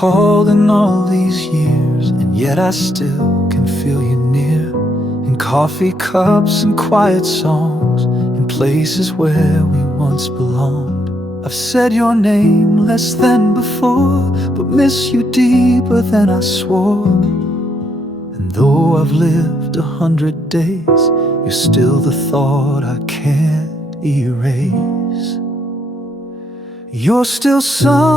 called in all these years, and yet I still can feel you near. In coffee cups and quiet songs, in places where we once belonged. I've said your name less than before, but miss you deeper than I swore. And though I've lived 100 days, you're still the thought I can't erase. You're still somewhere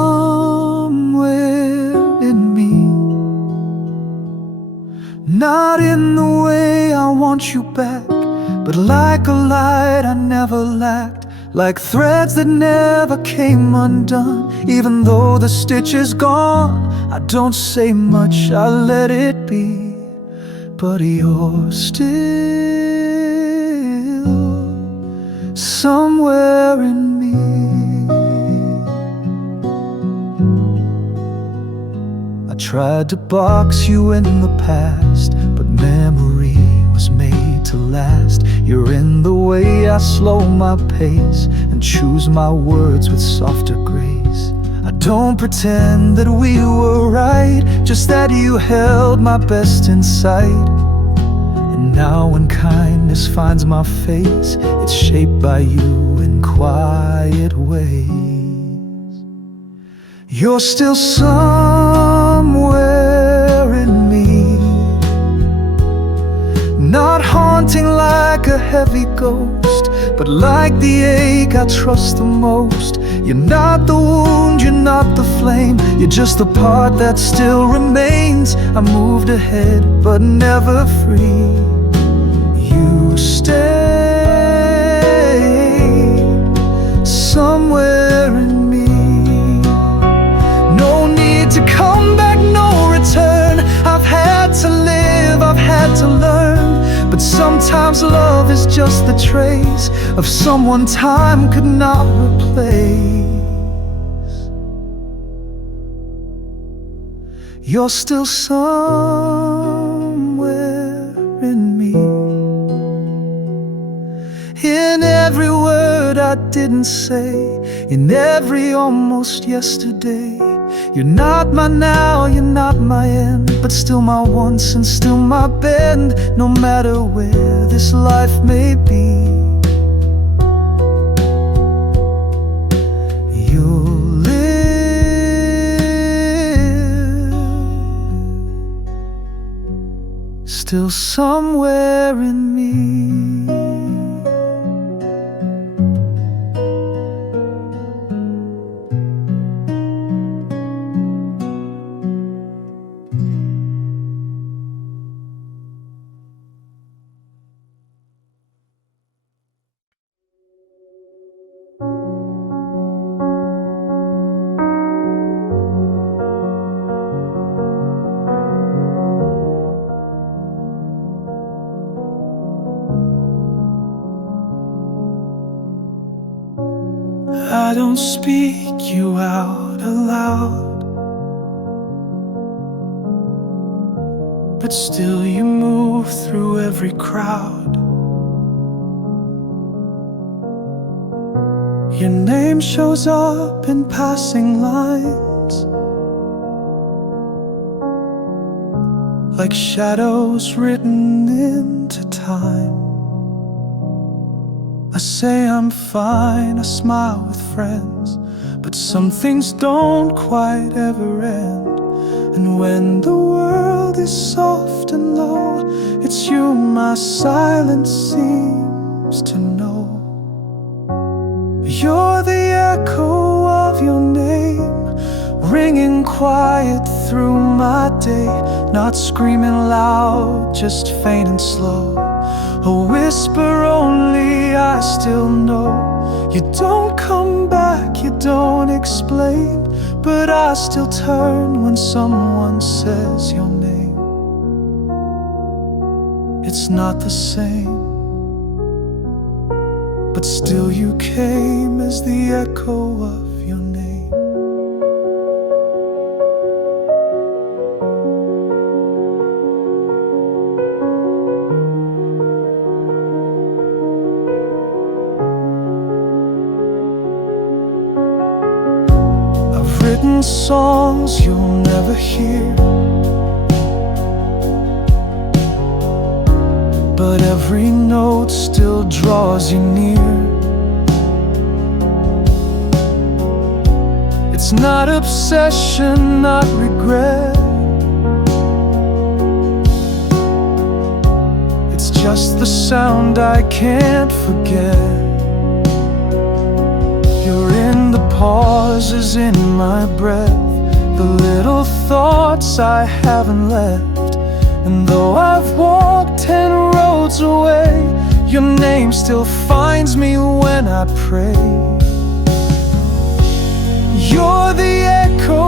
in me, not in the way I want you back, but like a light I never lacked, like threads that never came undone. Even though the stitch is gone, I don't say much, I let it be. But you're still somewhere in me. I tried to box you in the past, but memory was made to last. You're in the way I slow my pace and choose my words with softer grace. I don't pretend that we were right, just that you held my best in sight. And now when kindness finds my face, it's shaped by you in quiet ways. You're still somewhere in me, not haunting like a heavy ghost, but like the ache I trust the most. You're not the wound, you're not the flame, you're just the part that still remains. I moved ahead, but never free. You stay somewhere in me. No need to come back, no return. I've had to live, I've had to learn. But sometimes love is just the trace of someone time could not replace. You're still somewhere in me, in every word I didn't say, in every almost yesterday. You're not my now, you're not my end, but still my once and still my bend. No matter where this life may be, you'll live still somewhere in me. I don't speak you out aloud, but still you move through every crowd. Your name shows up in passing lines, like shadows written into time. I say I'm fine, I smile with friends, but some things don't quite ever end. And when the world is soft and low, it's you my silence seems to know. You're the echo of your name, ringing quiet through my day. Not screaming loud, just faint and slow, a whisper only I still know. You don't come back, you don't explain, but I still turn when someone says your name. It's not the same, but still you came as the echo of your name. songs you'll never hear, but every note still draws you near. It's not obsession, not regret. It's just the sound I can't forget. You're in the pauses in my breath, the little thoughts I haven't left. And though I've walked 10 roads away, your name still finds me when I pray. You're the echo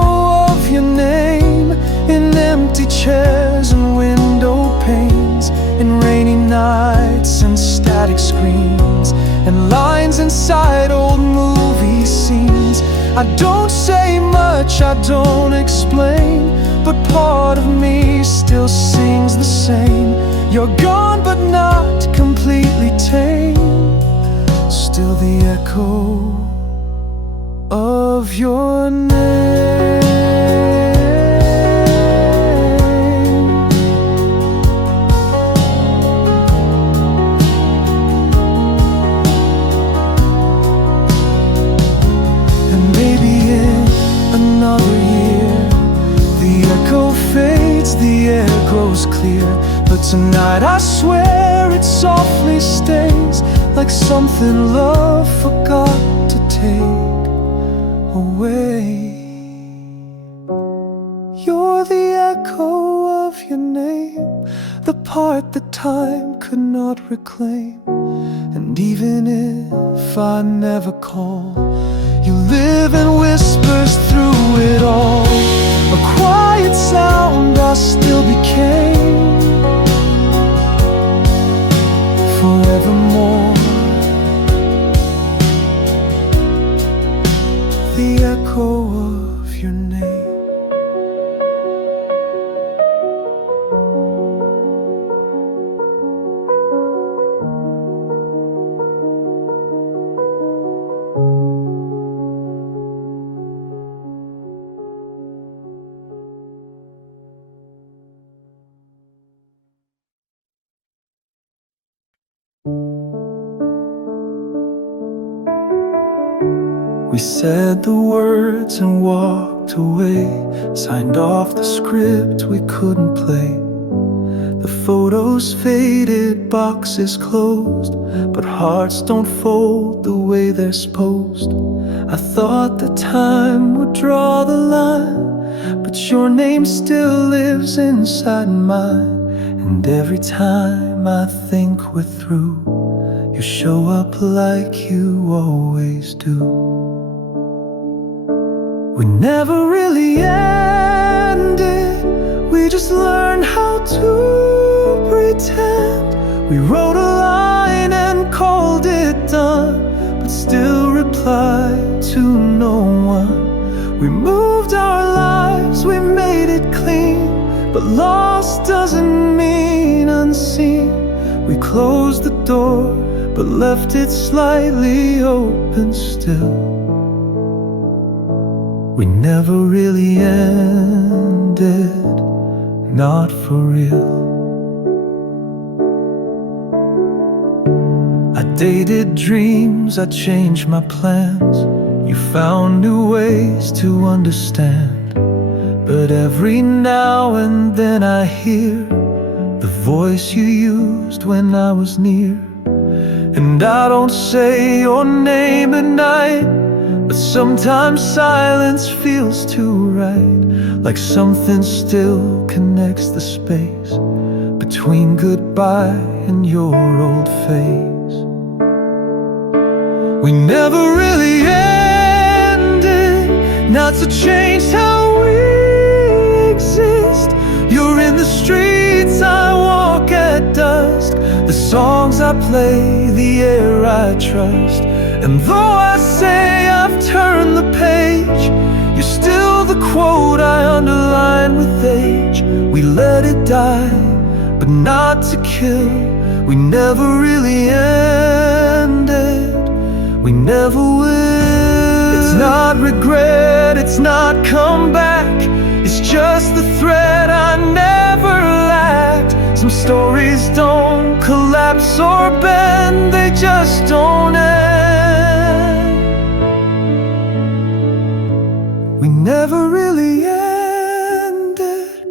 of your name in empty chairs and window panes, in rainy nights and static screens, and lines inside old movie scenes. I don't say much, I don't explain, but part of me still sings the same. You're gone but not completely tame, still the echo of your name. And maybe in another year, the echo fades, the air grows clear, but tonight I swear it softly stays, like something love forgot to take away. You're the echo of your name, the part that time could not reclaim. And even if I never call, you live in whispers through it all. A quiet sound I still became, forevermore. The echo of your name. We said the words and walked away, signed off the script we couldn't play. The photos faded, boxes closed, but hearts don't fold the way they're supposed. I thought that time would draw the line, but your name still lives inside mine. And every time I think we're through, you show up like you always do. We never really ended, we just learned how to pretend. We wrote a line and called it done, but still replied to no one. We moved our lives, we made it clean, but lost doesn't mean unseen. We closed the door, but left it slightly open still. We never really ended, not for real. I dated dreams, I changed my plans. You found new ways to understand. But every now and then I hear the voice you used when I was near. And I don't say your name at night, but sometimes silence feels too right, like something still connects the space between goodbye and your old face. We never really ended, not to change how we exist. You're in the streets I walk at dusk, the songs I play, the air I trust. And though I say I've turned the page, you're still the quote I underline with age. We let it die, but not to kill. We never really ended, we never will. It's not regret, it's not come back. It's just the thread I never lacked. Some stories don't collapse or bend, they just don't end. We never really ended,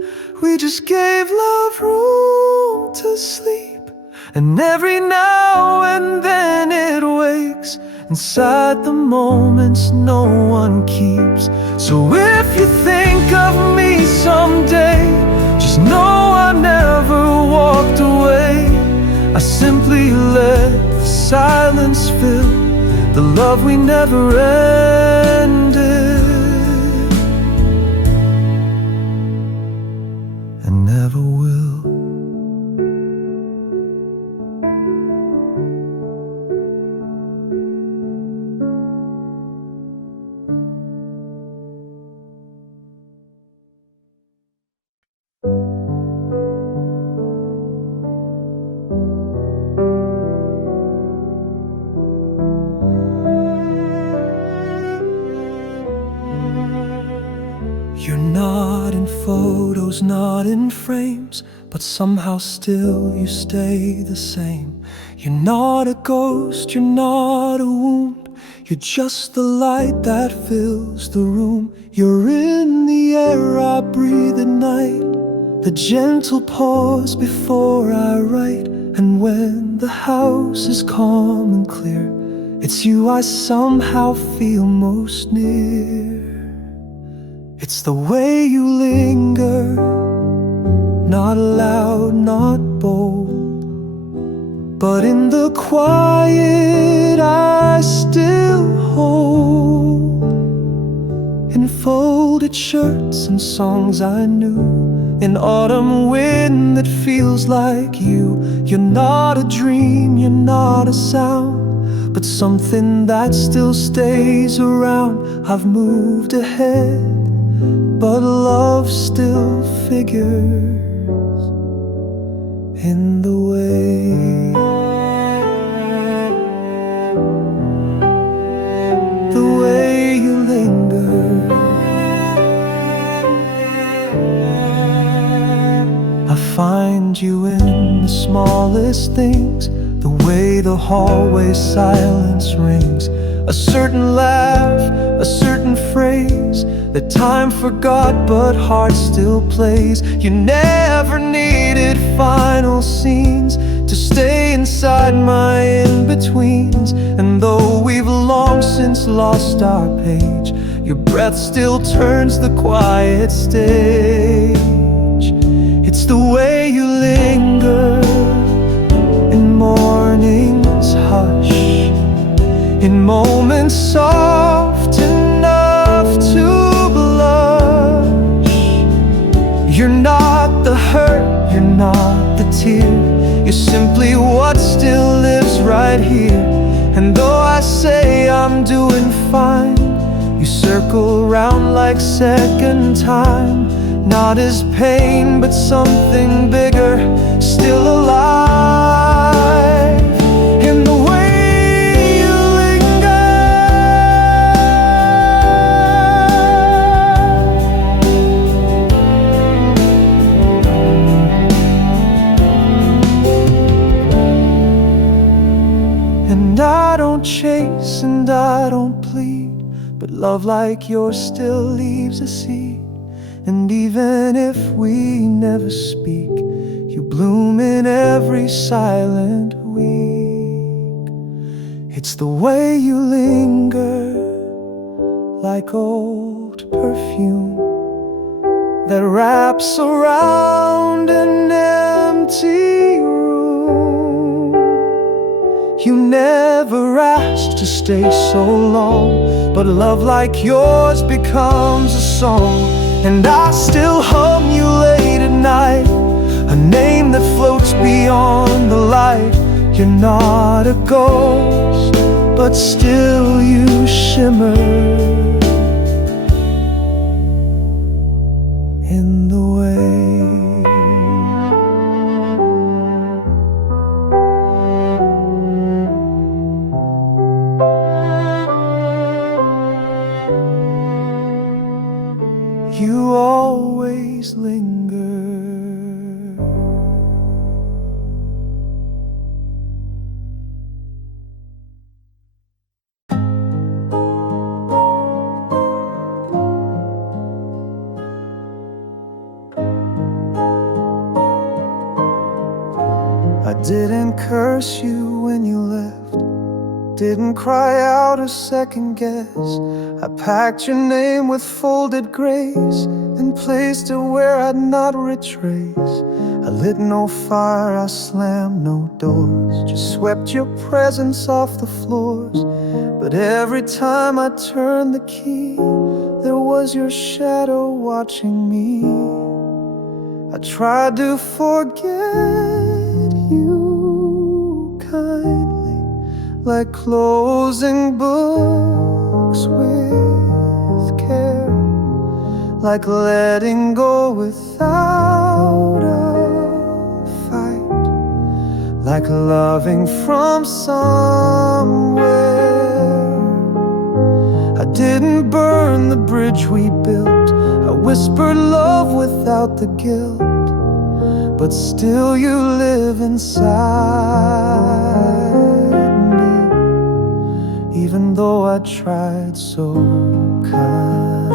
we just gave love room to sleep. And every now and then it wakes inside the moments no one keeps. So if you think of me someday, just know I never walked away. I simply let the silence fill the love we never ended and never will. You're not in photos, not in frames, but somehow still you stay the same. You're not a ghost, you're not a wound, you're just the light that fills the room. You're in the air I breathe at night, the gentle pause before I write. And when the house is calm and clear, it's you I somehow feel most near. It's the way you linger, not loud, not bold, but in the quiet I still hold. In folded shirts and songs I knew, in autumn wind that feels like you. You're not a dream, you're not a sound, but something that still stays around. I've moved ahead, but love still figures in the way. The way you linger, I find you in the smallest things, the way the hallway silence rings, a certain laugh, a certain phrase that time forgot but heart still plays. You never needed final scenes to stay inside my in-betweens. And though we've long since lost our page, your breath still turns the quiet stage. It's the way you linger in morning's hush, in moments soft enough to You're not the hurt, you're not the tear, you're simply what still lives right here. And though I say I'm doing fine, you circle round like second time. Not as pain, but something bigger, still alive. In the way you linger, and I don't chase and I don't plead, but love like yours still leaves a seed. And even if we never speak, you bloom in every silent week. It's the way you linger, like old perfume that wraps around an empty room. You never asked to stay so long, but love like yours becomes a song. And I still hum you late at night, a name that floats beyond the light. You're not a ghost, but still you shimmer in the way. I didn't curse you when you left, didn't cry out or second guess. I packed your name with folded grace and placed it where I'd not retrace. I lit no fire, I slammed no doors, just swept your presence off the floors. But every time I turned the key, there was your shadow watching me. I tried to forget you kindly, like closing books with care, like letting go without a fight, like loving from somewhere. I didn't burn the bridge we built, I whispered love without the guilt, but still you live inside me, even though I tried so kindly.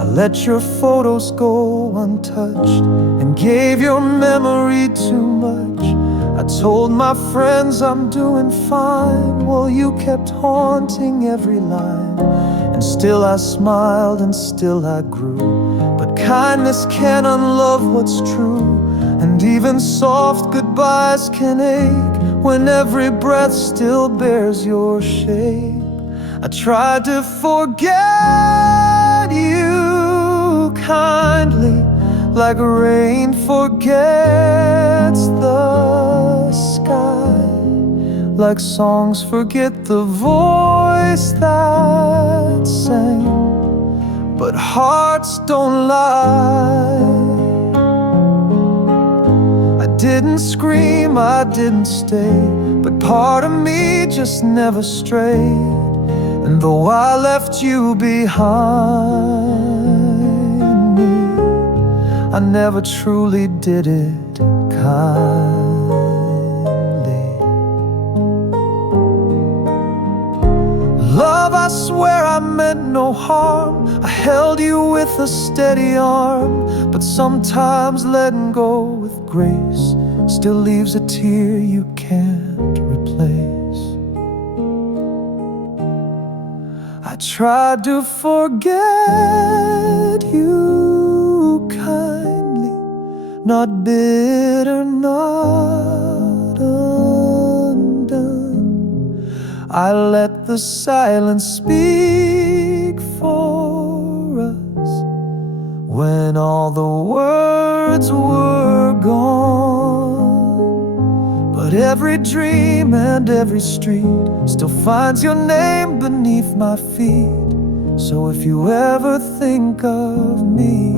I let your photos go untouched and gave your memory too much. I told my friends I'm doing fine, while you kept haunting every line. And still I smiled and still I grew, but kindness can unlove what's true. And even soft goodbyes can ache when every breath still bears your shape. I tried to forget you kindly, like rain forgets the sky, like songs forget the voice that sang. But hearts don't lie. I didn't scream, I didn't stay, but part of me just never strayed. And though I left you behind me, I never truly did it kindly. Love, I swear I meant no harm, I held you with a steady arm. But sometimes letting go with grace still leaves a tear you can't replace. I tried to forget you kindly, not bitter, not undone. I let the silence speak for us when all the words were gone. But every dream and every street still finds your name beneath my feet. So if you ever think of me,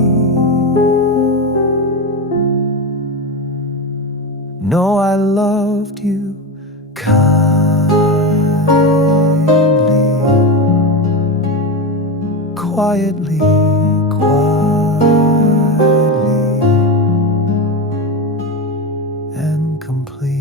know I loved you kindly, quietly, quietly, and completely.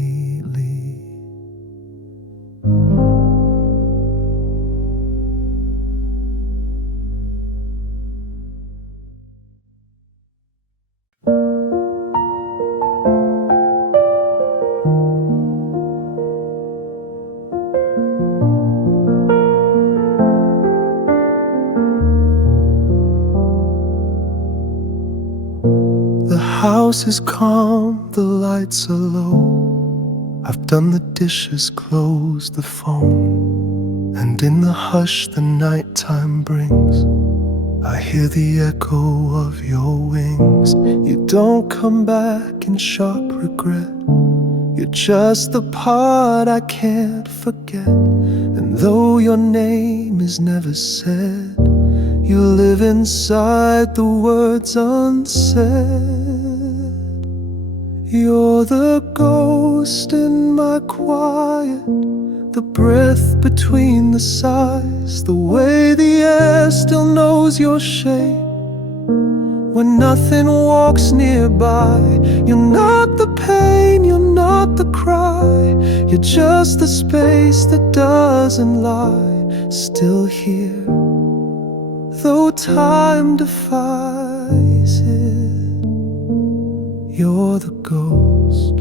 The house is calm, the lights are low. I've done the dishes, closed the phone, and in the hush the nighttime brings, I hear the echo of your wings. You don't come back in sharp regret, you're just the part I can't forget. And though your name is never said, you live inside the words unsaid. You're the ghost in my quiet, the breath between the sighs, the way the air still knows your shape when nothing walks nearby. You're not the pain, you're not the cry, you're just the space that doesn't lie, still here, Though time defies it, you're the ghost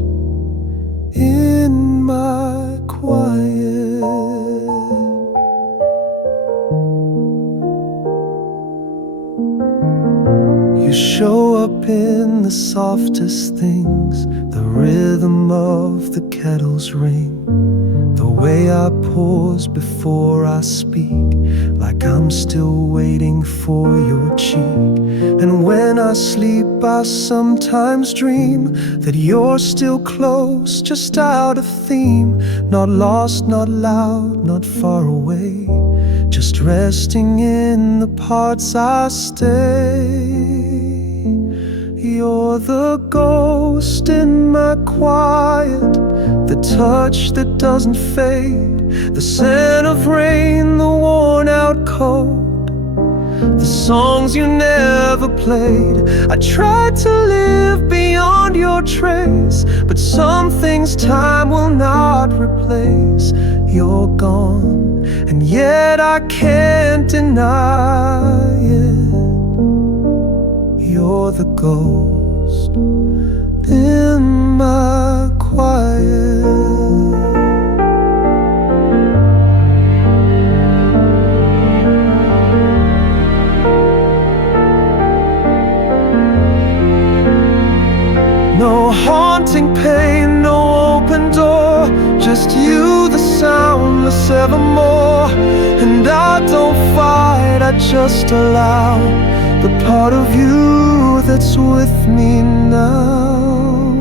in my quiet. You show up in the softest things, the rhythm of the kettle's ring, the way I pause before I speak, like I'm still waiting for your cheek. And when I sleep, I sometimes dream that you're still close, just out of theme, not lost, not loud, not far away, just resting in the parts I stay. You're the ghost in my quiet, the touch that doesn't fade, the scent of rain, the worn out coat, the songs you never played. I tried to live beyond your trace, but some things time will not replace. You're gone, and yet I can't deny it. You're the ghost in my quiet. No haunting pain, no open door, just you, the soundless evermore. And I don't fight, I just allow the part of you that's with me now.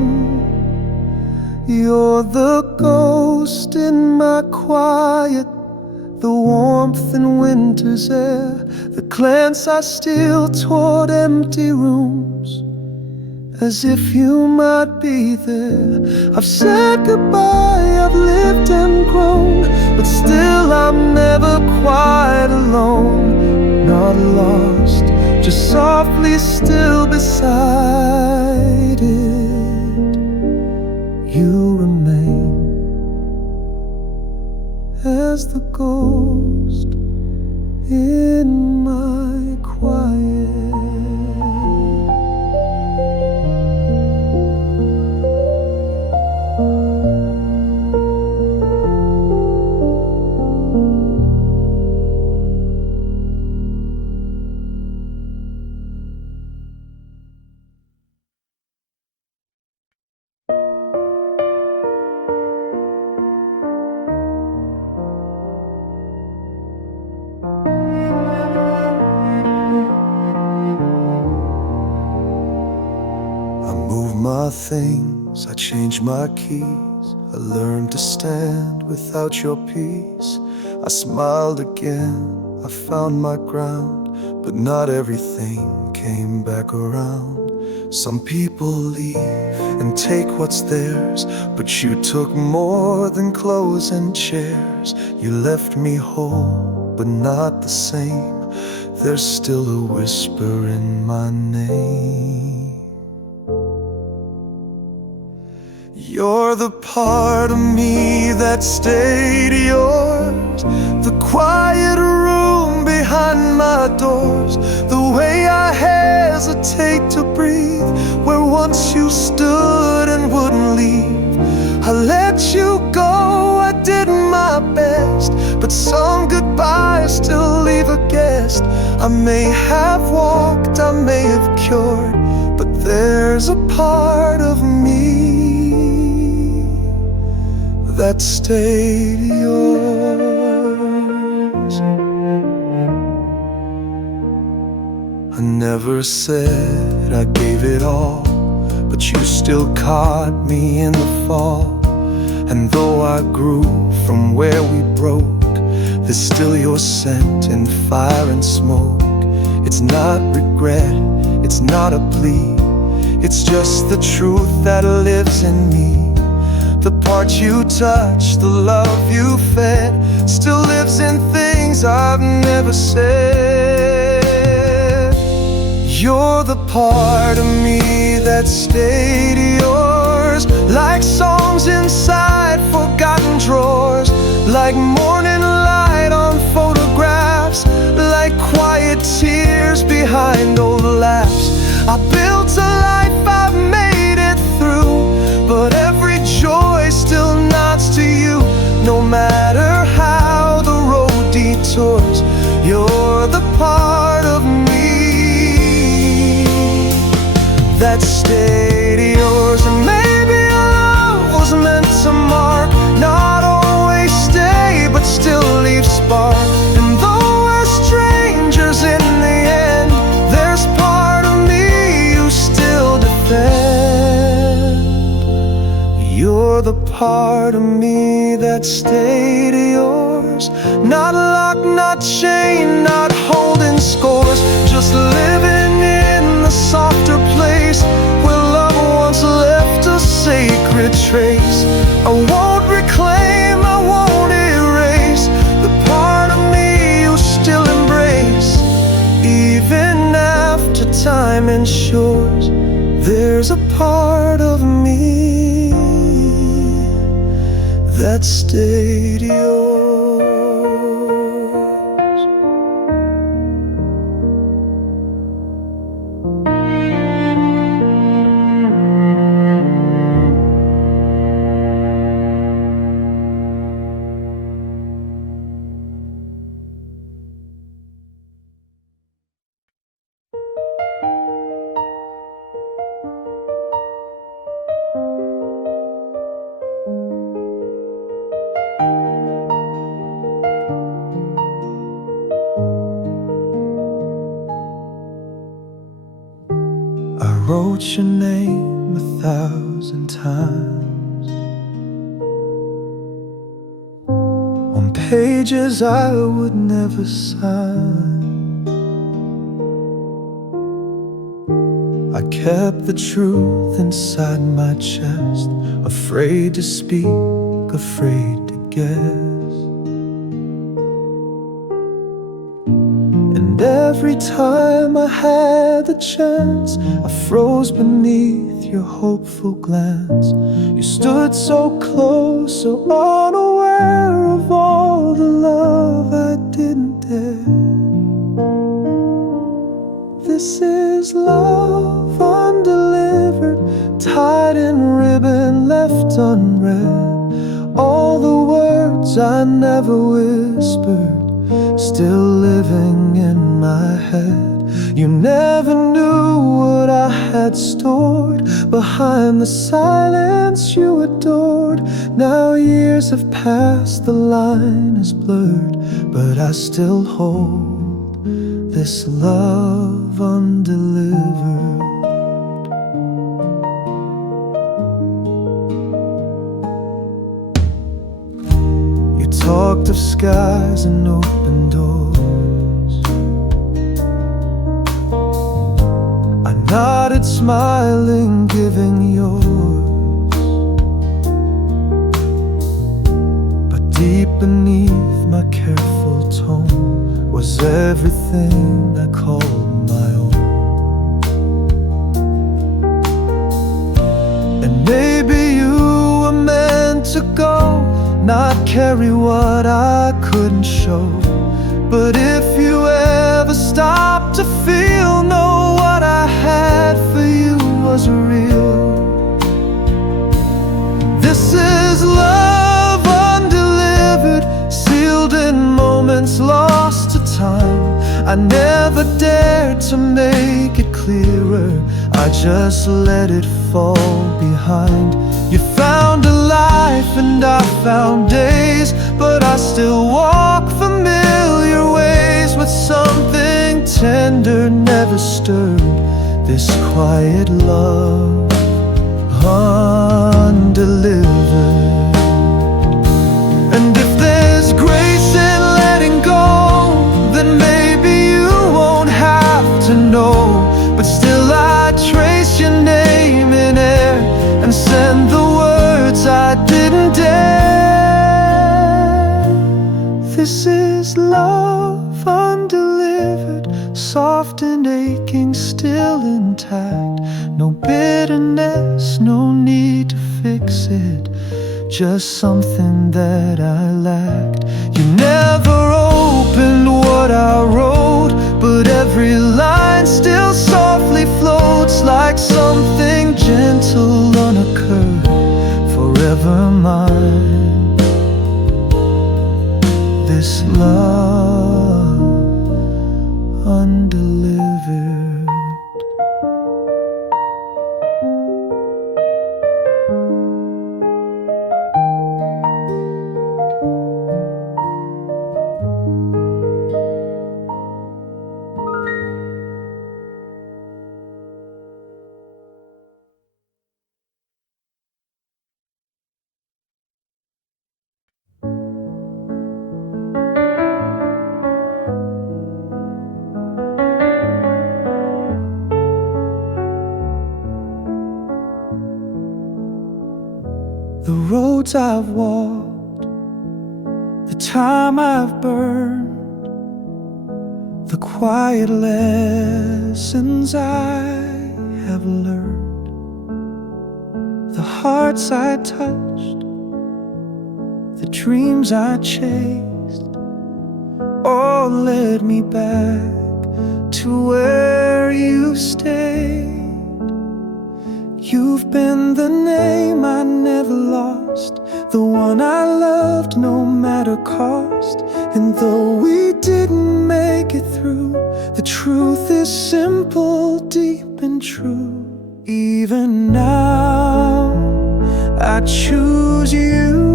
You're the ghost in my quiet, the warmth in winter's air, the glance I steal toward empty rooms, as if you might be there. I've said goodbye, I've lived and grown, but still I'm never quite alone. Not lost, just softly still beside it. You remain as the ghost in my quiet. My things, I changed my keys, I learned to stand without your peace. I smiled again, I found my ground, but not everything came back around. Some people leave and take what's theirs, but you took more than clothes and chairs. You left me whole, but not the same. There's still a whisper in my name. You're the part of me that stayed yours, the quiet room behind my doors, the way I hesitate to breathe, where once you stood and wouldn't leave. I let you go, I did my best, but some goodbyes still leave a guest. I may have walked, I may have cured, but there's a part of me that stayed yours. I never said I gave it all, but you still caught me in the fall. And though I grew from where we broke, there's still your scent in fire and smoke. It's not regret, it's not a plea, it's just the truth that lives in me. The part you touched, the love you fed, still lives in things I've never said. You're the part of me that stayed yours, like songs inside forgotten drawers, like morning light on photographs, like quiet tears behind old laughs. I built a life, I've made it through, but every joy still nods to you. No matter how the road detours, you're the part of me that stayed yours. And maybe our love was meant to mark, not always stay, but still leave spark. And though we're strangers in the end, there's part of me you still defend. You're the part of me that stayed yours. Not locked, not chained, not holding scores, just living in the softer place where love once left a sacred trace. I won't reclaim, I won't erase the part of me you still embrace. Even after time ensures, there's a part of me that stayed yours. I wrote your name 1,000 times on pages I would never sign. I kept the truth inside my chest, afraid to speak, afraid to guess. And every time I had the chance, I froze beneath your hopeful glance. You stood so close, so unaware of all the love I didn't dare. This is love undelivered, tied in ribbon, left unread. All the words I never whispered, still living in my head. You never knew what I had stored behind the silence you adored. Now years have passed, the line is blurred, but I still hold this love undelivered. You talked of skies and open doors. I nodded, smiling, giving yours. But deep beneath my careful tone was everything I called my own. And maybe you were meant to go, not carry what I couldn't show. But if you ever stop to feel, know what I had for you was real. This is love undelivered, sealed in moments lost to time. I never dared to make it clearer, I just let it fall behind. You found a life and I found days, but I still walk familiar ways with something tender never stirred. This quiet love undelivered. And if there's grace in letting go, then maybe you won't have to know. But still I trace your name in air and send the words I didn't dare. This is love undelivered, soft and aching, still intact. No bitterness, no need to fix it, just something that I lacked. You never opened what I wrote, but every line never mind this love undelivered. The roads I've walked, the time I've burned, the quiet lessons I have learned, the hearts I touched, the dreams I chased, all led me back to where you stayed. You've been the name I never lost, the one I loved no matter cost. And though we didn't make it through, the truth is simple, deep and true. Even now, I choose you.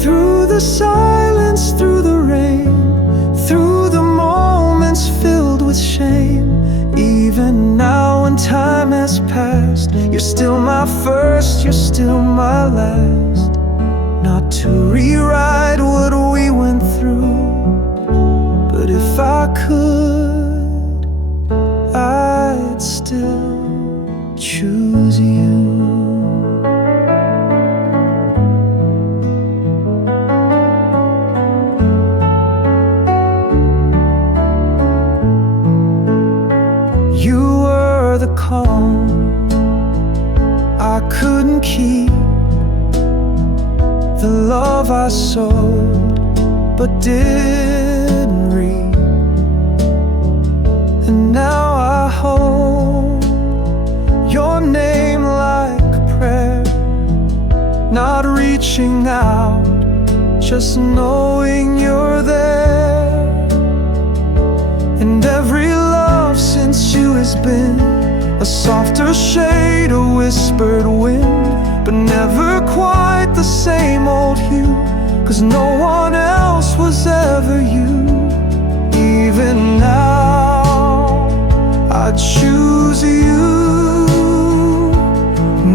Through the silence, through the rain, through the moments filled with shame. Even now when time has passed, you're still my first, you're still my last. Not to rewrite what we went through, but if I could, I'd still choose you. The calm I couldn't keep, the love I sowed but didn't reap. And now I hold your name like a prayer, not reaching out, just knowing you're there. And every love since you has been a softer shade, a whispered wind, but never quite the same old hue, 'cause no one else was ever you. Even now, I'd choose you.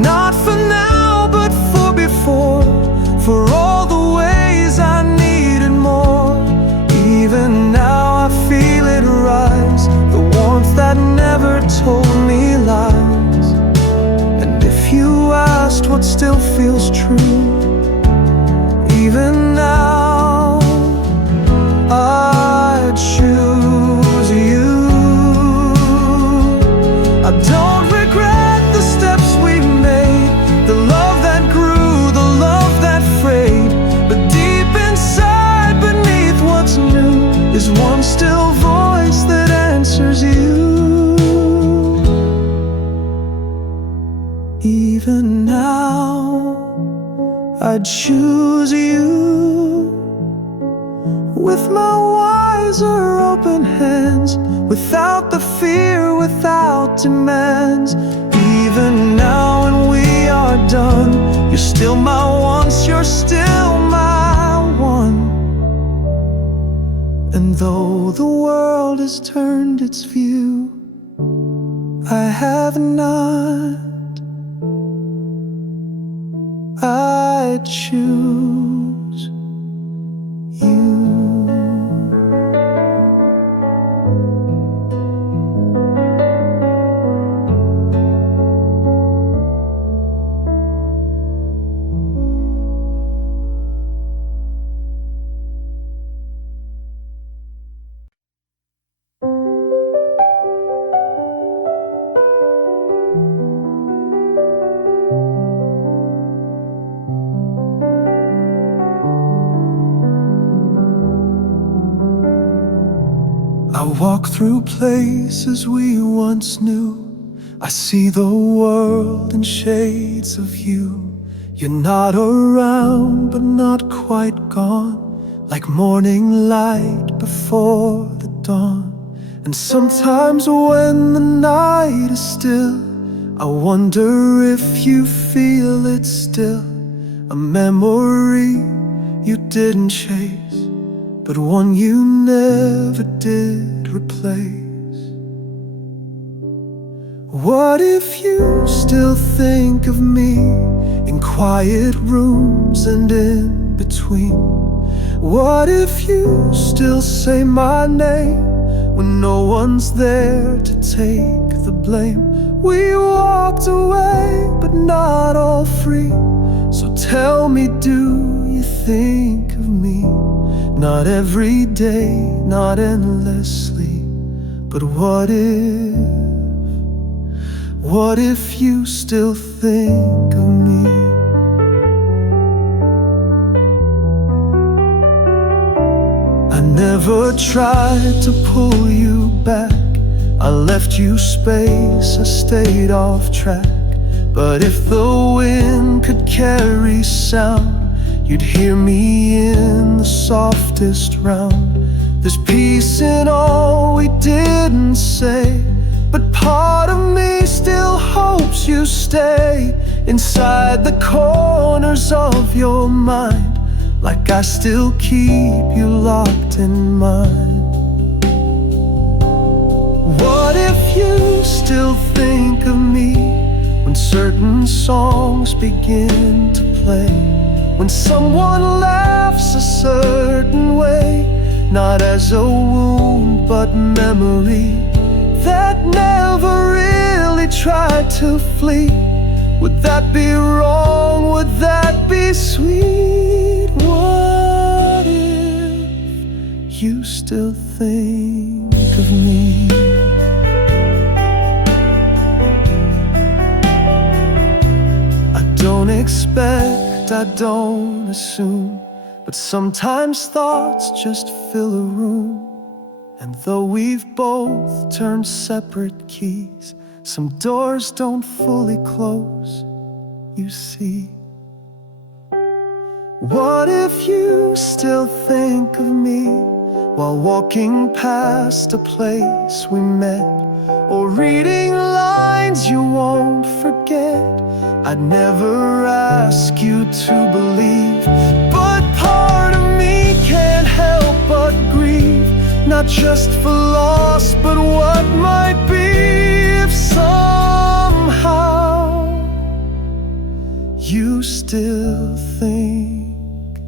Not for now, but for before, for all the ways I needed more. Even now I feel it rise, the warmth that never told me lies. And if you asked what still feels true, even now I choose you. I don't regret the steps we made, the love that grew, the love that frayed. But deep inside, beneath what's new, is one still voice that answers you. Even now, I'd choose you. With my wiser open hands, without the fear, without demands. Even now when we are done, you're still my once, you're still my one. And though the world has turned its view, I have not. I choose you. I walk through places we once knew. I see the world in shades of you. You're not around, but not quite gone, like morning light before the dawn. And sometimes when the night is still, I wonder if you feel it still. A memory you didn't chase, but one you never did replace. What if you still think of me in quiet rooms and in between? What if you still say my name when no one's there to take the blame? We walked away, but not all free. So tell me, do you think of me? Not every day, not endlessly, but what if you still think of me? I never tried to pull you back. I left you space, I stayed off track. But if the wind could carry sound, you'd hear me in the softest round. There's peace in all we didn't say, but part of me still hopes you stay inside the corners of your mind, like I still keep you locked in mine. What if you still think of me when certain songs begin to play? When someone laughs a certain way, not as a wound but memory that never really tried to flee. Would that be wrong? Would that be sweet? What if you still think of me? I don't expect, I don't assume, but sometimes thoughts just fill a room. And though we've both turned separate keys, some doors don't fully close, you see. What if you still think of me while walking past a place we met, or reading lines you won't forget? I'd never ask you to believe, but part of me can't help but grieve, not just for loss, but what might be if somehow you still think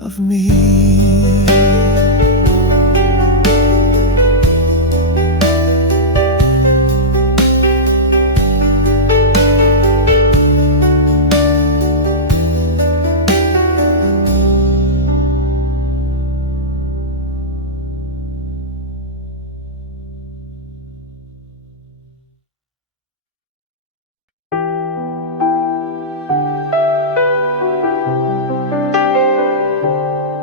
of me.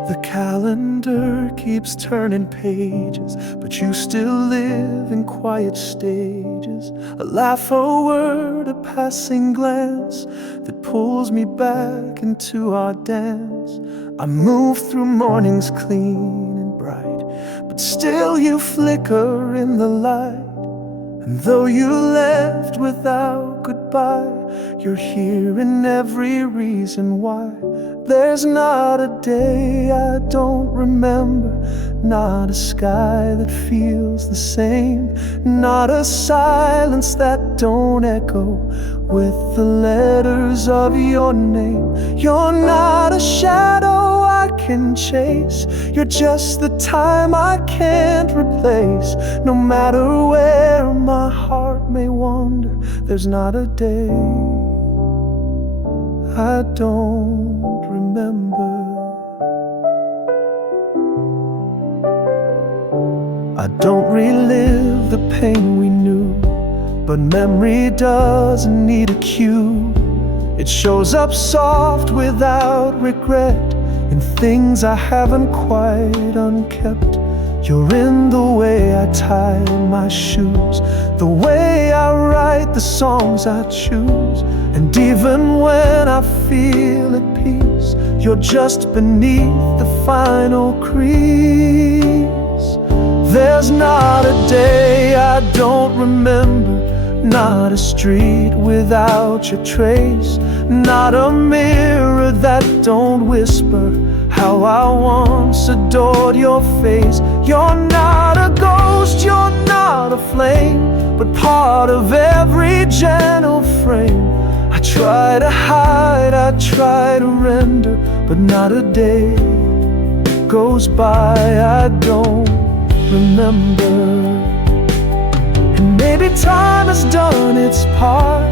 The calendar keeps turning pages, but you still live in quiet stages. A laugh, a word, a passing glance that pulls me back into our dance. I move through mornings clean and bright, but still you flicker in the light. And though you left without goodbye, you're here in every reason why. There's not a day I don't remember, not a sky that feels the same, not a silence that don't echo with the letters of your name. You're not a shadow I can chase, you're just the time I can't replace. No matter where my heart may wander, there's not a day I don't remember. I don't relive the pain we knew, but memory doesn't need a cue. It shows up soft without regret in things I haven't quite unkept. You're in the way I tie my shoes, the way I write the songs I choose. And even when I feel at peace, you're just beneath the final crease. There's not a day I don't remember, not a street without your trace, not a mirror that don't whisper how I once adored your face. You're not a ghost, you're not a flame, but part of every gentle frame. I try to hide, I try to render, but not a day goes by I don't remember. And maybe time has done its part,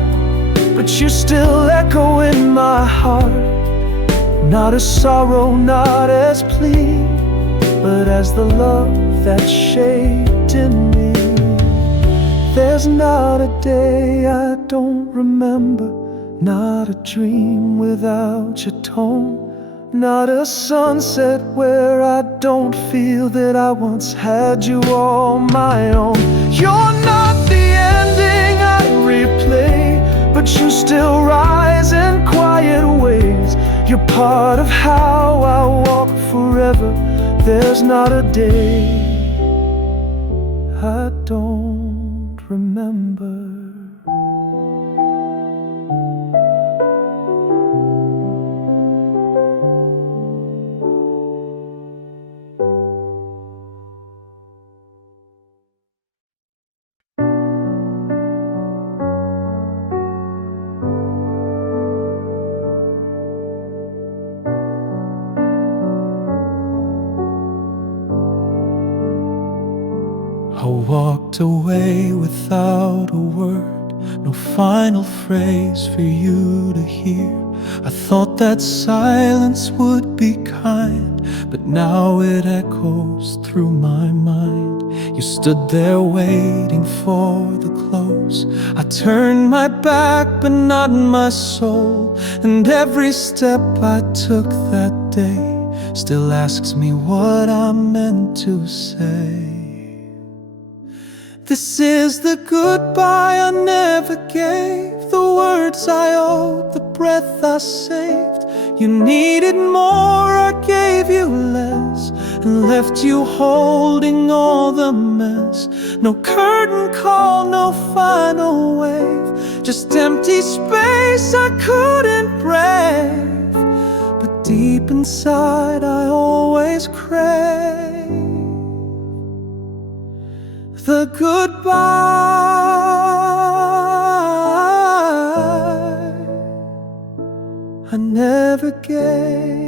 but you still echo in my heart. Not as sorrow, not as plea, but as the love that's shaped in me. There's not a day I don't remember, not a dream without your tone, not a sunset where I don't feel that I once had you all my own. You're not the ending I replay, but you still rise in quiet ways. You're part of how I walk forever. There's not a day I don't remember. I walked away without a word, no final phrase for you to hear. I thought that silence would be kind, but now it echoes through my mind. You stood there waiting for the close. I turned my back but not my soul, and every step I took that day still asks me what I meant to say. This is the goodbye I never gave, the words I owed, the breath I saved. You needed more, I gave you less, and left you holding all the mess. No curtain call, no final wave, just empty space I couldn't brave. But deep inside I always crave the goodbye I never gave.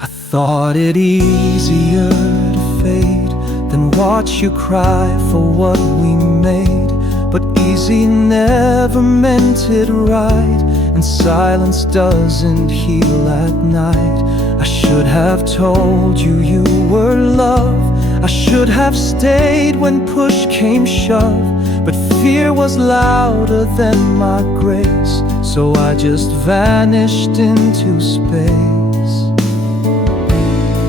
I thought it easier to fade than watch you cry for what we made, but easy never meant it right, and silence doesn't heal at night. I should have told you you were love, I should have stayed when push came shove, but fear was louder than my grace, so I just vanished into space.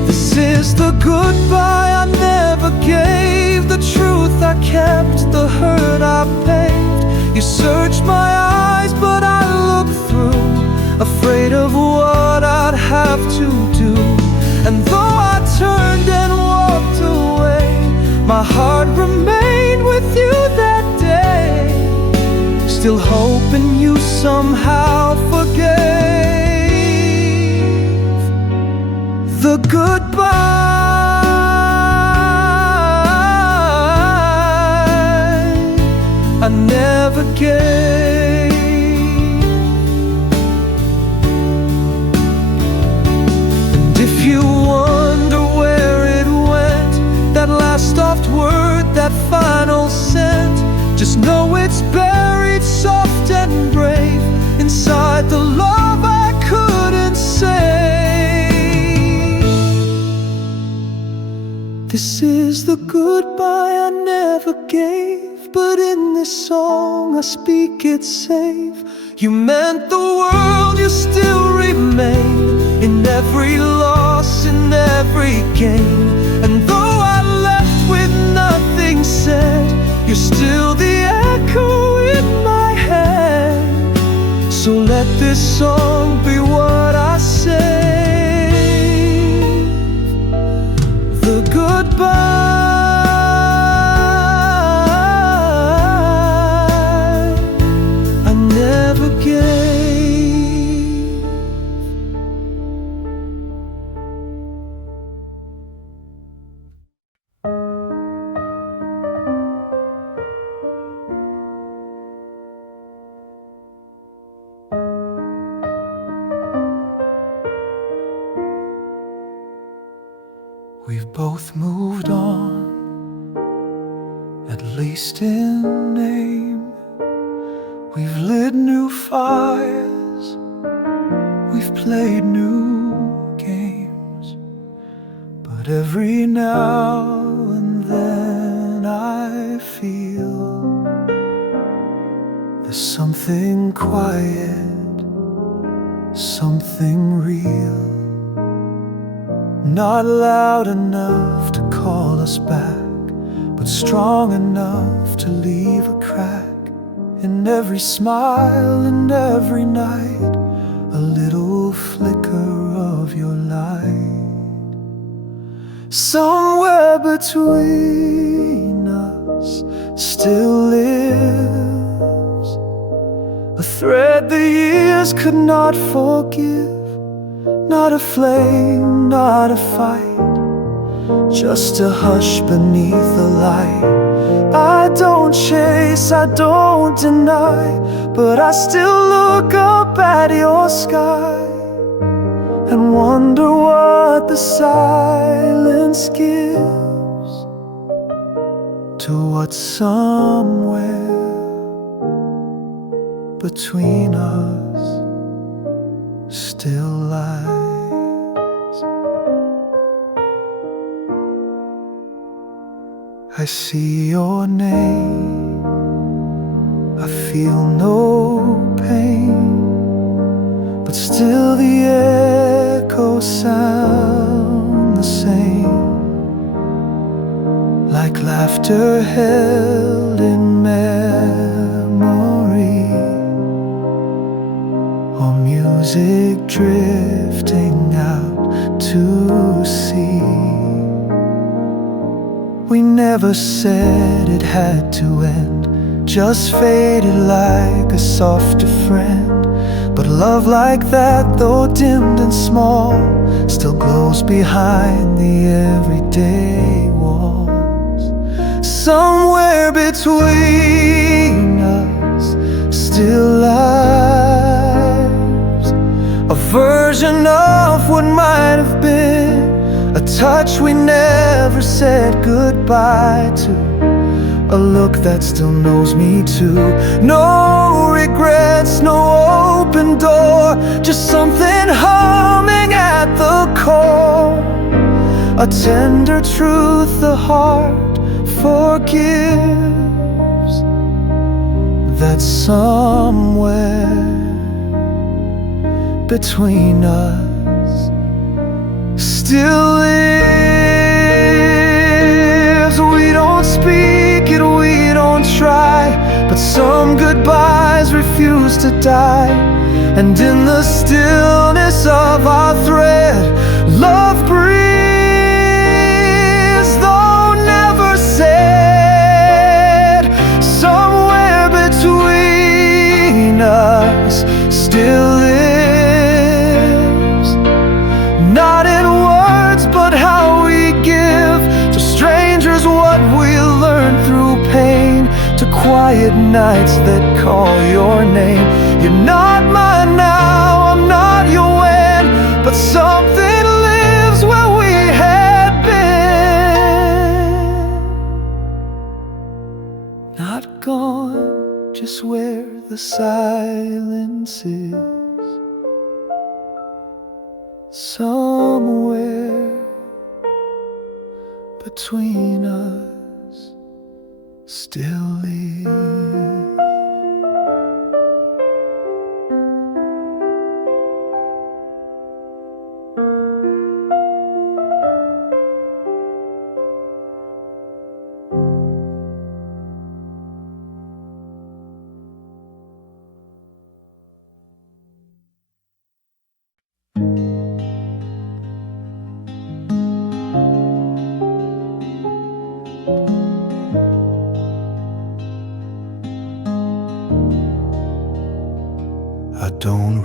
This is the goodbye I never gave, the truth I kept, the hurt I paved. You searched my eyes but I looked through, afraid of what I'd have to do. And though I turned and walked away, my heart remained with you that day, still hoping you somehow forgave the goodbye I never gave. And if you wonder where it went, that last soft word, that final scent, just know it's buried soft and brave inside the love I couldn't say. This is the goodbye I never gave, but in this song I speak it safe. You meant the world, you still remain in every every loss and every gain. And though I left with nothing said, you're still the echo in my head. So let this song be what I say, the goodbye I never gave. We've both moved on, at least in name. We've lit new fires, we've played new games. But every now and then I feel there's something quiet, something real, not loud enough to call us back, but strong enough to leave a crack in every smile and every night, a little flicker of your light. Somewhere between us still lives a thread the years could not forgive. Not a flame, not a fight, just a hush beneath the light. I don't chase, I don't deny, but I still look up at your sky and wonder what the silence gives to what's somewhere between us still lies. I see your name, I feel no pain, but still the echoes sound the same, like laughter held in memory, or music drifting out to sea. We never said it had to end, just faded like a softer friend. But love like that, though dimmed and small, still glows behind the everyday walls. Somewhere between us still lies a version of what might have been, a touch we never said goodbye to, a look that still knows me too. No regrets, no open door, just something humming at the core, a tender truth the heart forgives, that somewhere between us still lives. We don't speak it, we don't try, but some goodbyes refuse to die. And in the stillness of our thread, love breathes, though never said. Somewhere between us still lives, not in words, but how we give to strangers what we learn through pain, to quiet nights that call your name. You're not mine now, I'm not your when, but something lives where we had been. Not gone, just where the silence is. Somewhere between us still lives.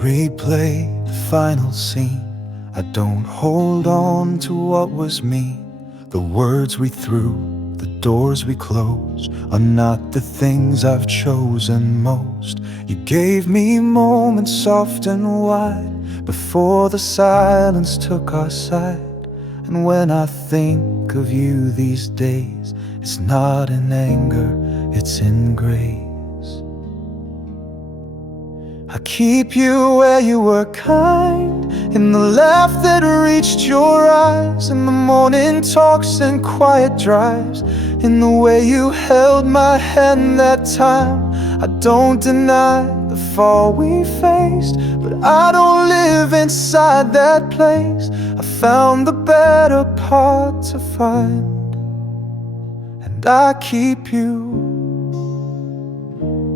replay the final scene. I don't hold on to what was me. The words we threw, the doors we closed, are not the things I've chosen most. You gave me moments soft and wide before the silence took our side. And when I think of you these days, it's not in anger, it's in grace. I keep you where you were kind, in the laugh that reached your eyes, in the morning talks and quiet drives, in the way you held my hand that time. I don't deny the fall we faced, but I don't live inside that place. I found the better part to find, and I keep you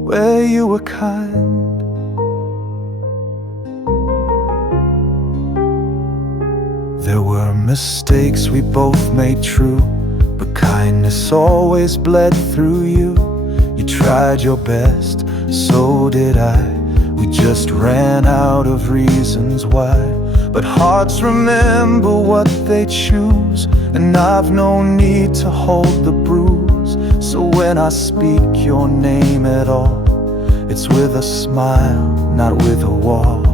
where you were kind. There were mistakes we both made true, but kindness always bled through you. You tried your best, so did I. We just ran out of reasons why. But hearts remember what they choose, and I've no need to hold the bruise. So when I speak your name at all, it's with a smile, not with a wall.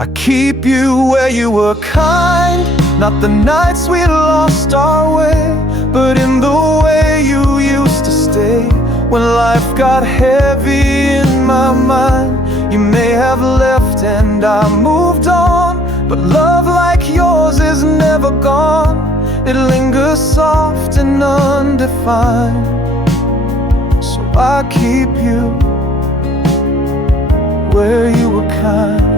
I keep you where you were kind, not the nights we lost our way, but in the way you used to stay. When life got heavy in my mind, you may have left and I moved on, but love like yours is never gone. It lingers soft and undefined. So I keep you where you were kind.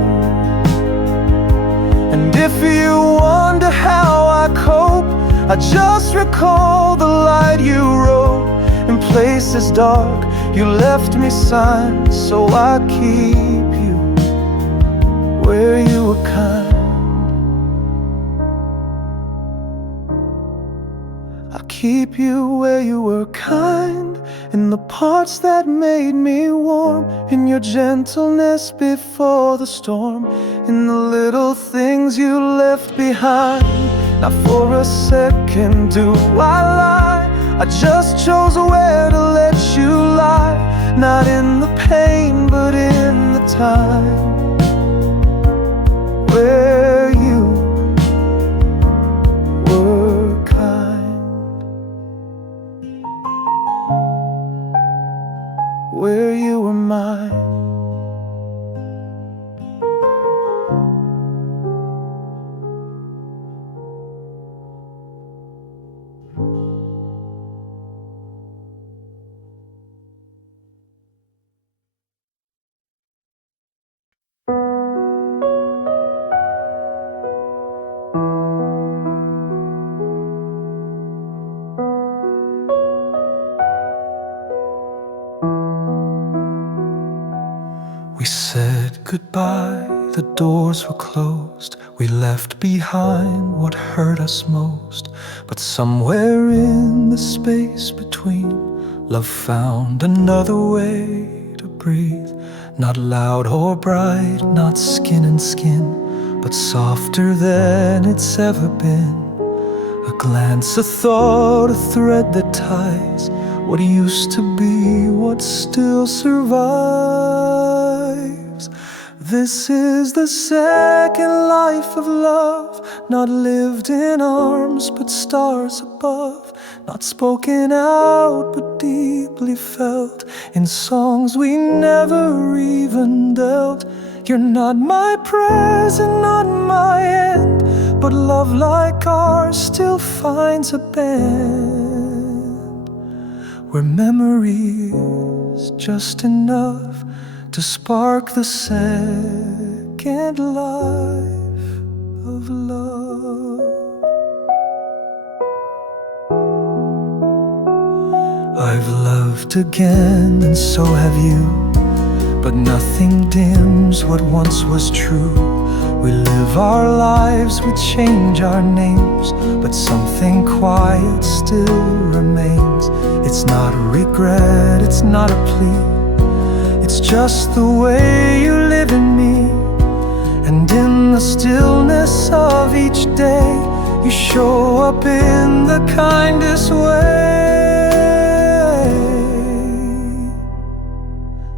And if you wonder how I cope, I just recall the light you wrote. In places dark, you left me signs. So I keep you where you were kind. I keep you where you were kind, in the parts that made me warm, in your gentleness before the storm, in the little things you left behind. Not for a second do I lie, I just chose where to let you lie. Not in the pain, but in the time where you were kind, where you were mine. We said goodbye, the doors were closed. We left behind what hurt us most. But somewhere in the space between, love found another way to breathe. Not loud or bright, not skin and skin, but softer than it's ever been. A glance, a thought, a thread that ties what used to be, what still survives. This is the second life of love, not lived in arms but stars above, not spoken out but deeply felt in songs we never even dealt. You're not my present, not my end, but love like ours still finds a bend, where memory is just enough to spark the second life of love. I've loved again and so have you, but nothing dims what once was true. We live our lives, we change our names, but something quiet still remains. It's not a regret, it's not a plea, It's just the way you live in me. And in the stillness of each day, you show up in the kindest way.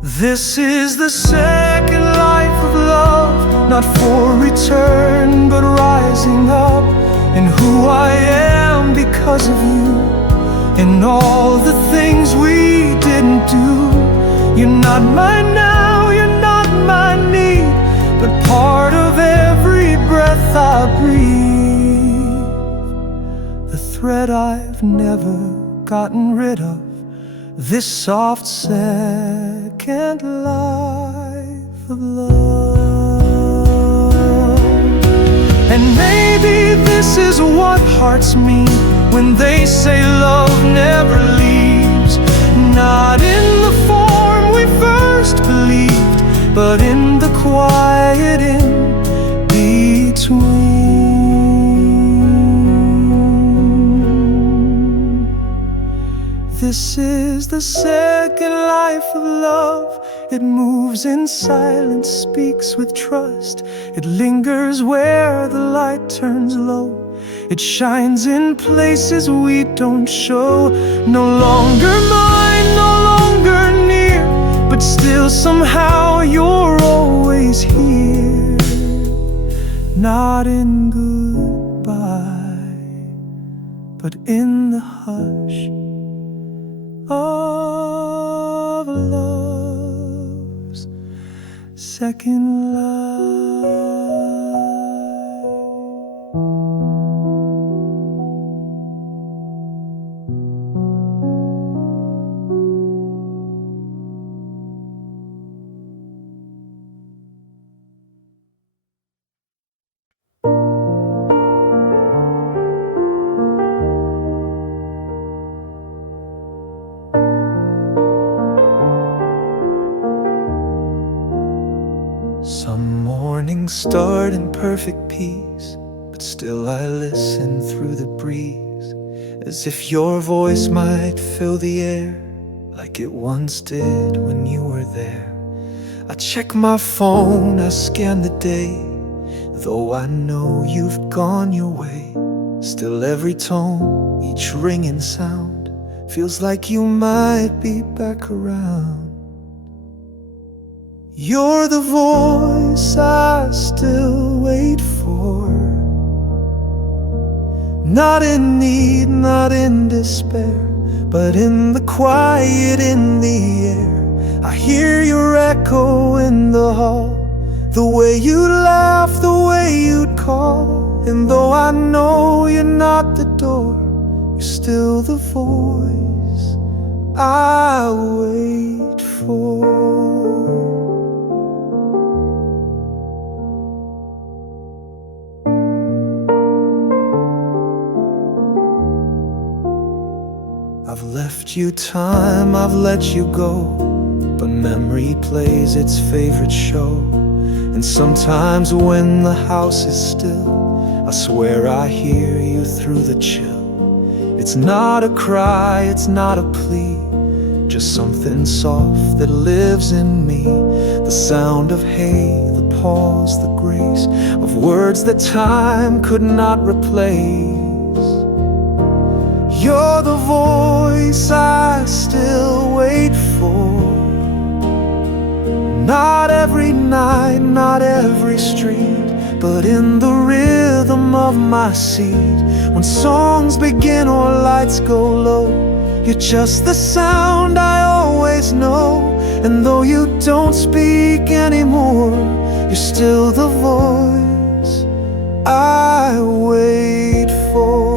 This is the second life of love, not for return, but rising up in who I am because of you. In all the things we didn't do, you're not mine now, you're not my need, but part of every breath I breathe. The thread I've never gotten rid of, this soft second life of love. And maybe this is what hearts mean when they say love never leaves. Not in the form we first believed, but in the quiet in between. This is the second life of love. It moves in silence, speaks with trust. It lingers where the light turns low. It shines in places we don't show. No longer mine, no longer near, but still somehow you're always here. Not in goodbye, but in the hush of love's second life. Some mornings start in perfect peace, but still I listen through the breeze, as if your voice might fill the air, like it once did when you were there. I check my phone, I scan the day, though I know you've gone your way. Still every tone, each ringing sound, feels like you might be back around. You're the voice I still wait for, not in need, not in despair, but in the quiet, in the air. I hear your echo in the hall, the way you laugh, the way you'd call. And though I know you're not the door, you're still the voice I wait for. I've left you time, I've let you go, but memory plays its favorite show. And sometimes when the house is still, I swear I hear you through the chill. It's not a cry, it's not a plea, just something soft that lives in me. The sound of hay, the pause, the grace of words that time could not replace. You're the voice I still wait for, not every night, not every street, but in the rhythm of my seat. When songs begin or lights go low, you're just the sound I always know. And though you don't speak anymore, you're still the voice I wait for.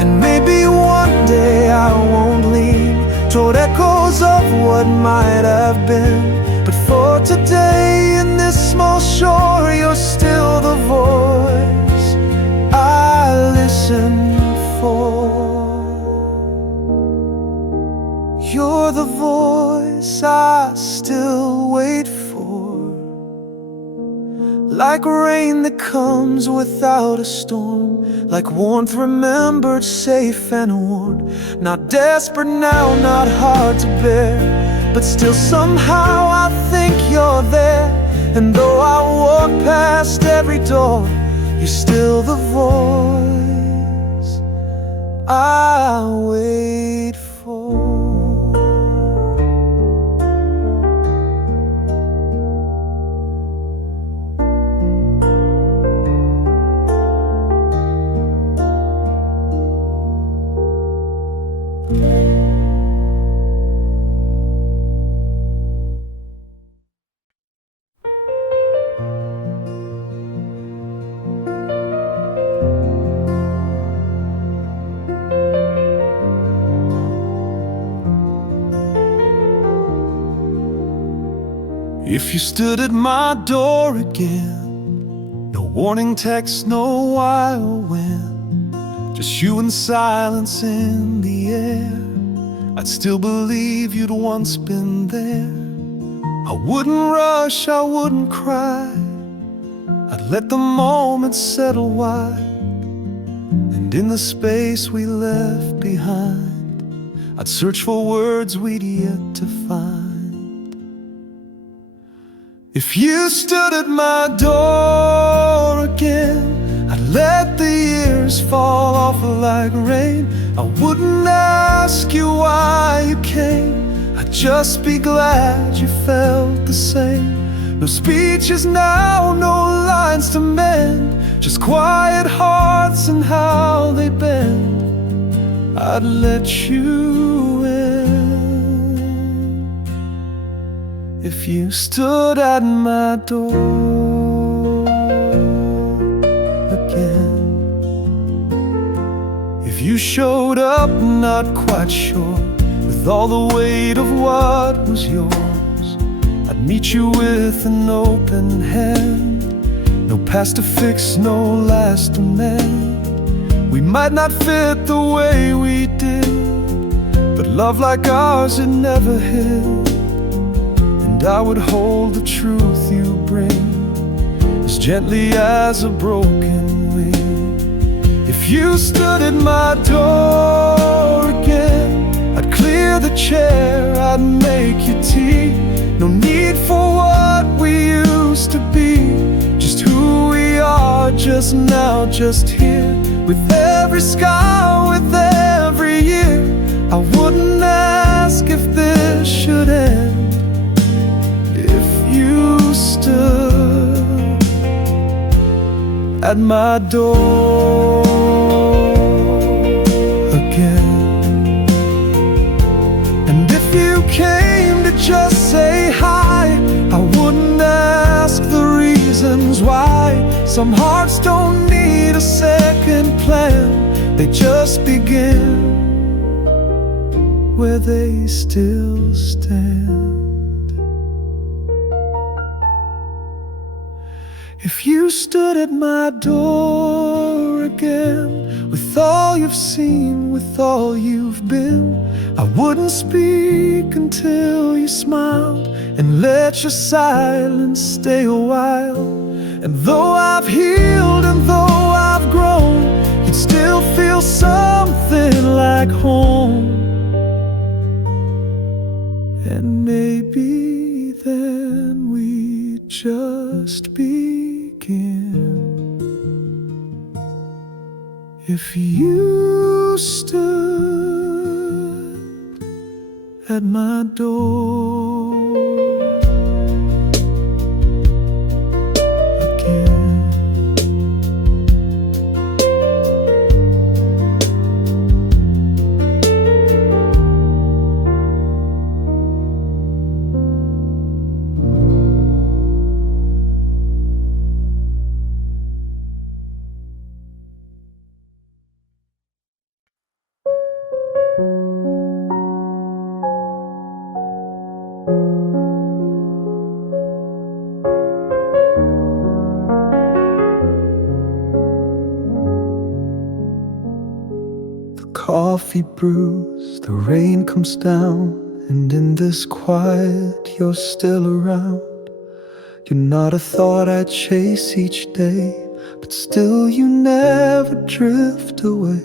And maybe one day I won't lean toward echoes of what might have been, but for today in this small shore, you're still the voice I listen for. You're the voice I still wait for, like rain that comes without a storm, like warmth remembered, safe and warm. Not desperate now, not hard to bear, but still somehow I think you're there. And though I walk past every door, you're still the voice I wait for. If you stood at my door again, no warning text, no wild wind, just you and silence in the air, I'd still believe you'd once been there. I wouldn't rush, I wouldn't cry, I'd let the moment settle wide. And in the space we left behind, I'd search for words we'd yet to find. If you stood at my door again, I'd let the years fall off like rain. I wouldn't ask you why you came, I'd just be glad you felt the same. No speeches now, no lines to mend, just quiet hearts and how they bend. I'd let you in if you stood at my door again. If you showed up not quite sure, with all the weight of what was yours, I'd meet you with an open hand. No past to fix, no last to mend. We might not fit the way we did, but love like ours, it never hid. And I would hold the truth you bring as gently as a broken wing. If you stood at my door again, I'd clear the chair, I'd make you tea. No need for what we used to be, just who we are, just now, just here. With every scar, with every year, I wouldn't ask if this should end. If you stood at my door again, and if you came to just say hi, I wouldn't ask the reasons why. Some hearts don't need a second plan, they just begin where they still stand. If you stood at my door again, with all you've seen, with all you've been, I wouldn't speak until you smiled and let your silence stay a while. And though I've healed and though I've grown, you'd still feel something like home. And maybe then we just begin. If you stood at my door again. Coffee brews, the rain comes down, and in this quiet you're still around. You're not a thought I chase each day, but still you never drift away.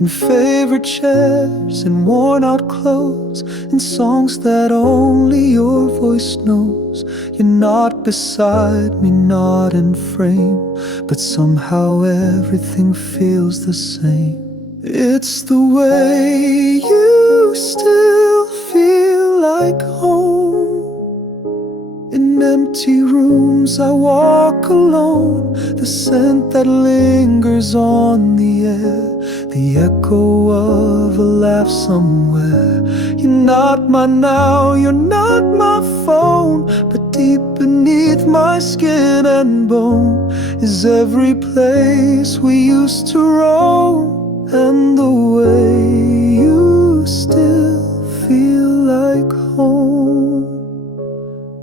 In favorite chairs, in worn out clothes, in songs that only your voice knows. You're not beside me, not in frame, but somehow everything feels the same. It's the way you still feel like home. In empty rooms I walk alone, the scent that lingers on the air, the echo of a laugh somewhere. You're not mine now, you're not my phone, but deep beneath my skin and bone is every place we used to roam, and the way you still feel like home.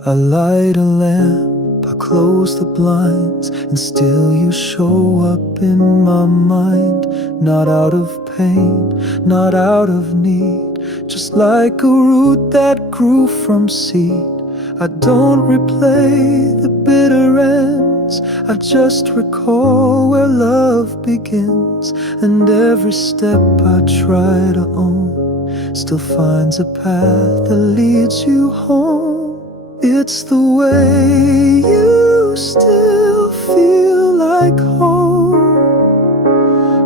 I light a lamp, I close the blinds, and still you show up in my mind. Not out of pain, not out of need, just like a root that grew from seed. I don't replay the bitter ends, I just recall where love begins. And every step I try to own still finds a path that leads you home. It's the way you still feel like home.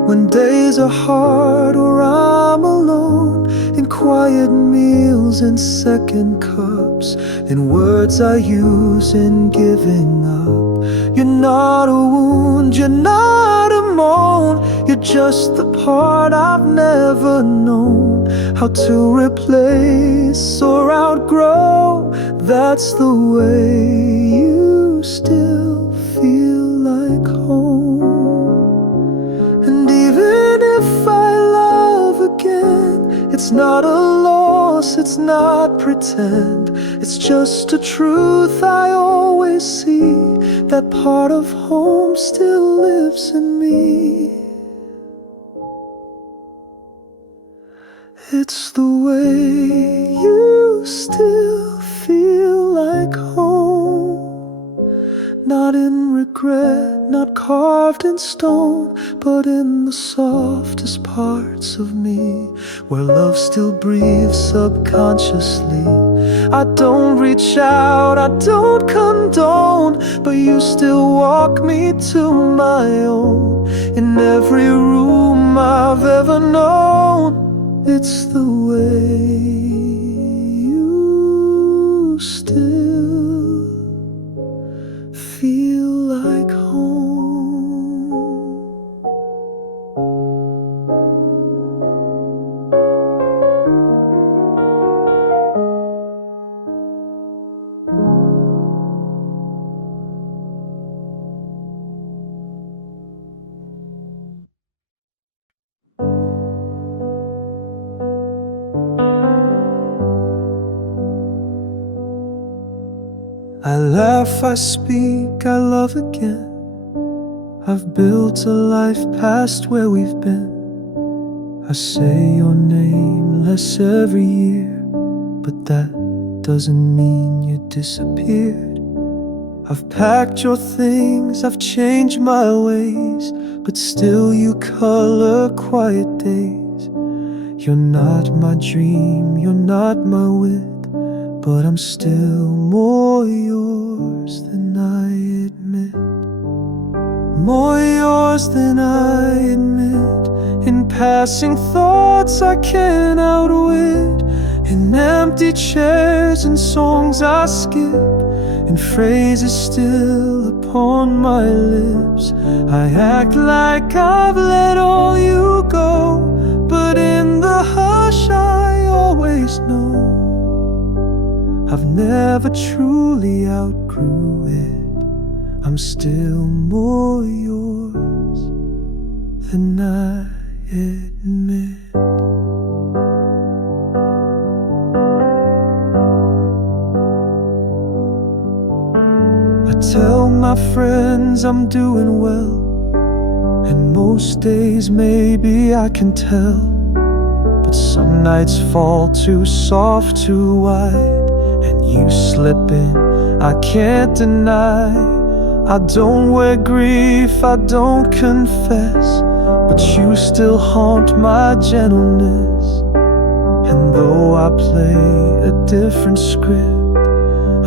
When days are hard or I'm alone, in quiet meals and second cups, in words I use in giving up. You're not a wound, you're not a moan, you're just the part I've never known how to replace or outgrow. That's the way you still feel like home. And even if I love again, it's not a loss, it's not pretend, it's just a truth I always see. That part of home still lives in me. It's the way you still feel like home. Not in regret, not carved in stone, but in the softest parts of me, where love still breathes subconsciously. I don't reach out, I don't condone, but you still walk me to my own. In every room I've ever known, it's the way you still feel like home. I laugh, I speak, I love again. I've built a life past where we've been. I say your name less every year, but that doesn't mean you disappeared. I've packed your things, I've changed my ways, but still you color quiet days. You're not my dream, you're not my wit, but I'm still more yours than I admit. More yours than I admit. In passing thoughts I can't outwit, in empty chairs and songs I skip, in phrases still upon my lips. I act like I've let all you go, but in the hush I always know I've never truly outgrew it. I'm still more yours than I admit. I tell my friends I'm doing well, and most days maybe I can tell, but some nights fall too soft, too wide, and you slip in, I can't deny. I don't wear grief, I don't confess, but you still haunt my gentleness. And though I play a different script,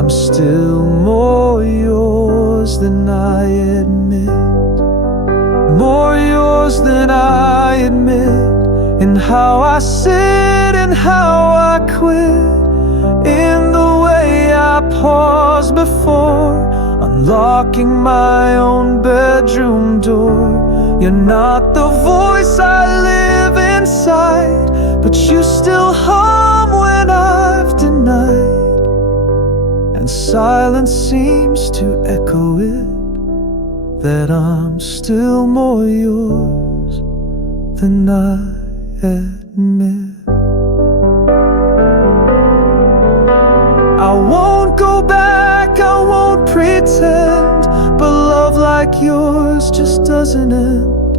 I'm still more yours than I admit. More yours than I admit. In how I sit and how I quit, in the way I pause before unlocking my own bedroom door. You're not the voice I live inside, but you still hum when I've denied, and silence seems to echo it, that I'm still more yours than I admit. I won't go back, I won't pretend, but love like yours just doesn't end.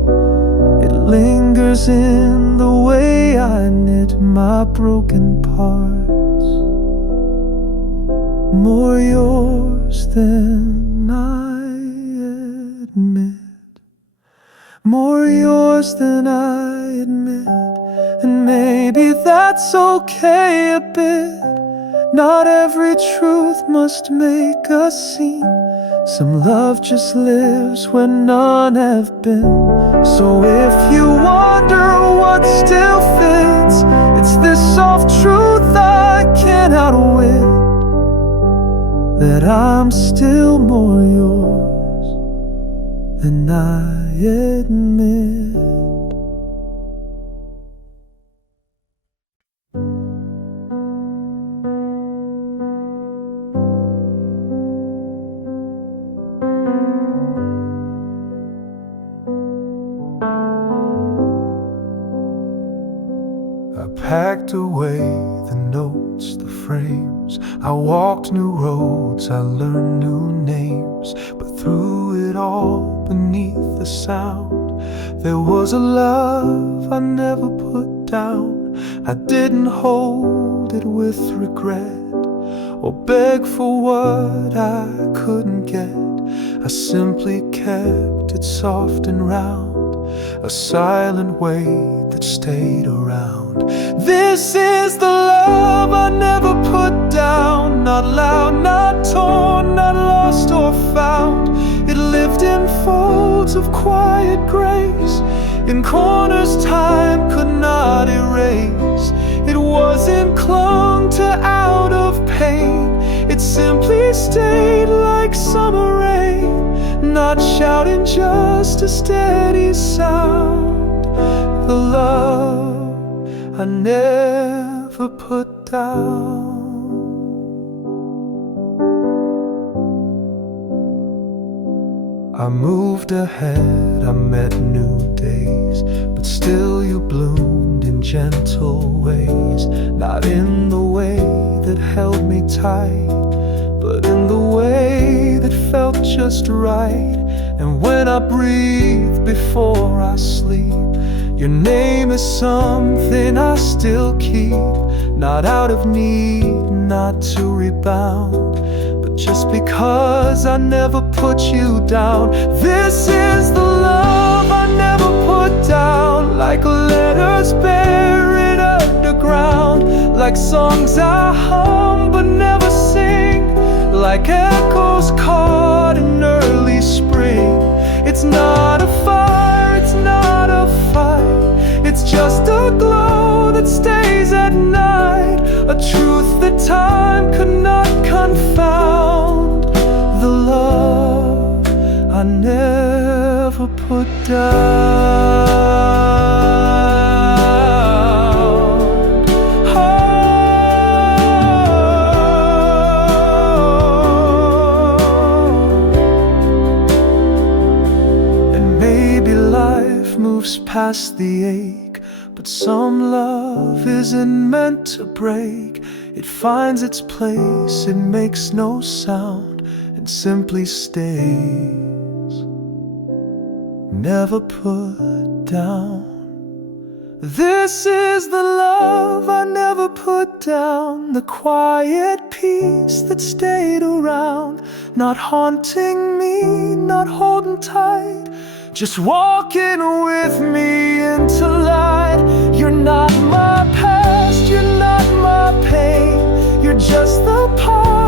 It lingers in the way I knit my broken parts. More yours than I admit. More yours than I admit. And maybe that's okay a bit. Not every truth must make a scene. Some love just lives when none have been. So if you wonder what still fits, it's this soft truth I can't outwit, that I'm still more yours than I admit. I packed away the notes, the frames. I walked new roads, I learned new names. But through it all, beneath the sound, there was a love I never put down. I didn't hold it with regret, or beg for what I couldn't get. I simply kept it soft and round, a silent weight that stayed around. This is the love I never put down, not loud, not torn, not lost or found. It lived in folds of quiet grace, in corners time could not erase. It wasn't clung to out of pain, it simply stayed like summer rain, not shouting, just a steady sound. The love I never put down. I moved ahead, I met new days, but still you bloomed in gentle ways. Not in the way that held me tight, but in the way that felt just right. And when I breathe before I sleep, your name is something I still keep. Not out of need, not to rebound, but just because I never put you down. This is the love I never put down, like letters buried underground, like songs I hum but never sing, like echoes caught in early spring. It's not a fire, it's not a fight, it's just a glow that stays at night, a truth that time could not confound. The love I never put down. Moves past the ache, but some love isn't meant to break. It finds its place, it makes no sound, and simply stays, never put down. This is the love I never put down, the quiet peace that stayed around, not haunting me, not holding tight, just walking with me into light. You're not my past, you're not my pain, you're just the part